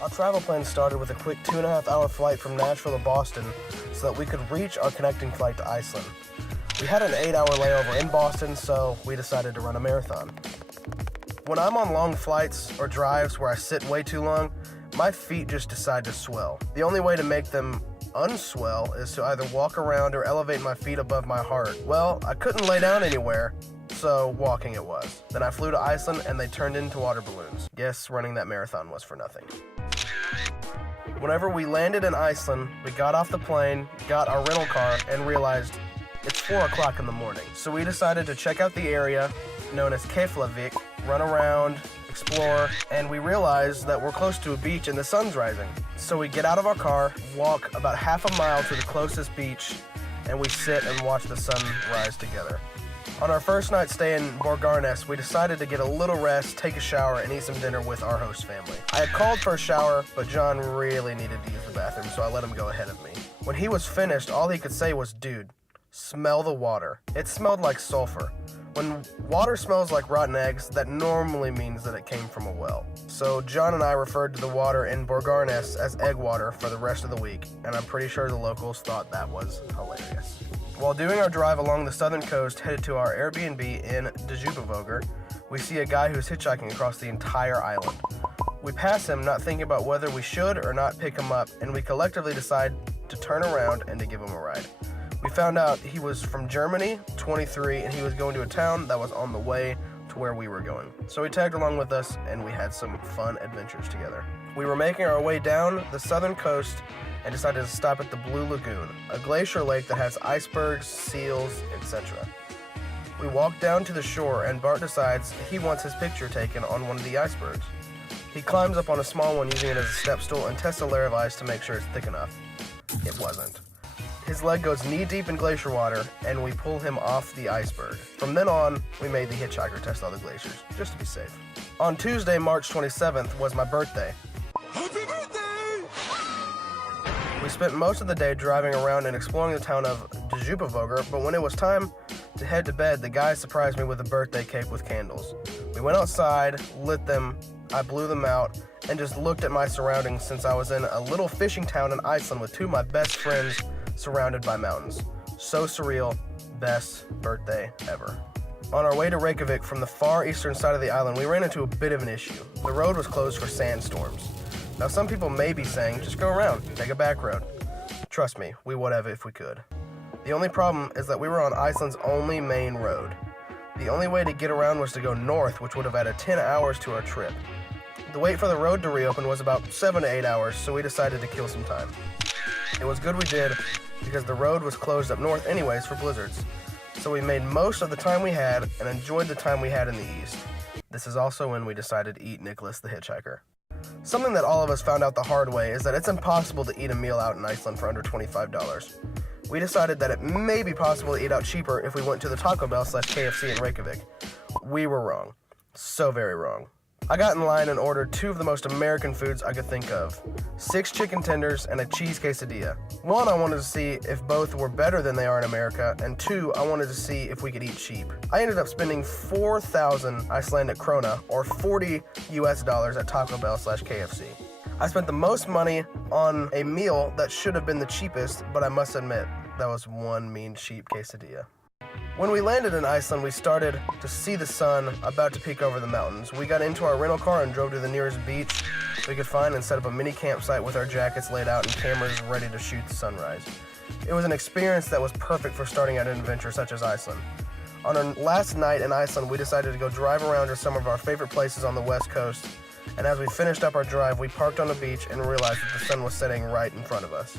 Our travel plan started with a quick 2.5-hour flight from Nashville to Boston so that we could reach our connecting flight to Iceland. We had an 8-hour layover in Boston, so we decided to run a marathon. When I'm on long flights or drives where I sit way too long, my feet just decide to swell. The only way to make them unswell is to either walk around or elevate my feet above my heart. Well, I couldn't lay down anywhere, so walking it was. Then I flew to Iceland and they turned into water balloons. Guess running that marathon was for nothing. Whenever we landed in Iceland, we got off the plane, got our rental car, and realized it's 4 o'clock in the morning. So we decided to check out the area known as Keflavik, run around, explore, and we realized that we're close to a beach and the sun's rising. So we get out of our car, walk about half a mile to the closest beach, and we sit and watch the sun rise together. On our first night stay in Borgarnes, we decided to get a little rest, take a shower, and eat some dinner with our host family. I had called for a shower, but John really needed to use the bathroom, so I let him go ahead of me. When he was finished, all he could say was, "Dude, smell the water." It smelled like sulfur. When water smells like rotten eggs, that normally means that it came from a well. So John and I referred to the water in Borgarnes as egg water for the rest of the week, and I'm pretty sure the locals thought that was hilarious. While doing our drive along the southern coast headed to our Airbnb in Djupavogur, we see a guy who's hitchhiking across the entire island. We pass him, not thinking about whether we should or not pick him up, and we collectively decide to turn around and to give him a ride. We found out he was from Germany, 23, and he was going to a town that was on the way to where we were going. So he tagged along with us, and we had some fun adventures together. We were making our way down the southern coast and decided to stop at the Blue Lagoon, a glacier lake that has icebergs, seals, etc. We walk down to the shore, and Bart decides he wants his picture taken on one of the icebergs. He climbs up on a small one using it as a step stool and tests a layer of ice to make sure it's thick enough. It wasn't. His leg goes knee-deep in glacier water, and we pull him off the iceberg. From then on, we made the hitchhiker test all the glaciers, just to be safe. On Tuesday, March 27th, was my birthday. Happy birthday! We spent most of the day driving around and exploring the town of Djupavogur, but when it was time to head to bed, the guy surprised me with a birthday cake with candles. We went outside, lit them, I blew them out, and just looked at my surroundings since I was in a little fishing town in Iceland with two of my best friends surrounded by mountains. So surreal, best birthday ever. On our way to Reykjavik from the far eastern side of the island, we ran into a bit of an issue. The road was closed for sandstorms. Now some people may be saying, just go around, take a back road. Trust me, we would have if we could. The only problem is that we were on Iceland's only main road. The only way to get around was to go north, which would have added 10 hours to our trip. The wait for the road to reopen was about 7 to 8 hours, so we decided to kill some time. It was good we did, because the road was closed up north anyways for blizzards. So we made most of the time we had and enjoyed the time we had in the east. This is also when we decided to eat Nicholas the Hitchhiker. Something that all of us found out the hard way is that it's impossible to eat a meal out in Iceland for under $25. We decided that it may be possible to eat out cheaper if we went to the Taco Bell/KFC in Reykjavik. We were wrong. So very wrong. I got in line and ordered two of the most American foods I could think of. 6 chicken tenders and a cheese quesadilla. One, I wanted to see if both were better than they are in America, and 2, I wanted to see if we could eat cheap. I ended up spending 4,000 Icelandic krona, or $40 at Taco Bell/KFC. I spent the most money on a meal that should have been the cheapest, but I must admit, that was one mean cheap quesadilla. When we landed in Iceland, we started to see the sun about to peek over the mountains. We got into our rental car and drove to the nearest beach we could find and set up a mini campsite with our jackets laid out and cameras ready to shoot the sunrise. It was an experience that was perfect for starting out an adventure such as Iceland. On our last night in Iceland, we decided to go drive around to some of our favorite places on the west coast, and as we finished up our drive, we parked on the beach and realized that the sun was setting right in front of us.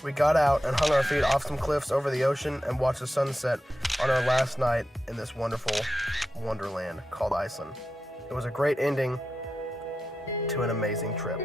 We got out and hung our feet off some cliffs over the ocean and watched the sunset on our last night in this wonderful wonderland called Iceland. It was a great ending to an amazing trip.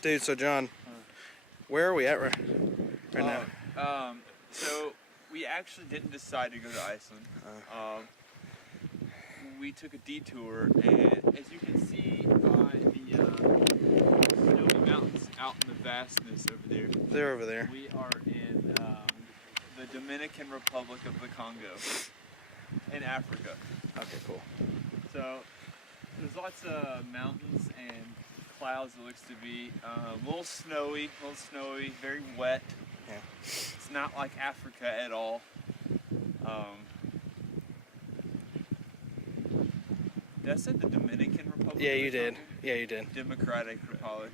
Dude, so John, where are we at right now? So we actually didn't decide to go to Iceland. We took a detour, and as you can see by the snowy mountains out in the vastness over there, They're over there. we are in the Dominican Republic of the Congo in Africa. Okay, cool. So there's lots of mountains and clouds. It looks to be a little snowy, very wet. Yeah. It's not like Africa at all. Did I say the Dominican Republic? Yeah, you did. Yeah, you did. Democratic Republic.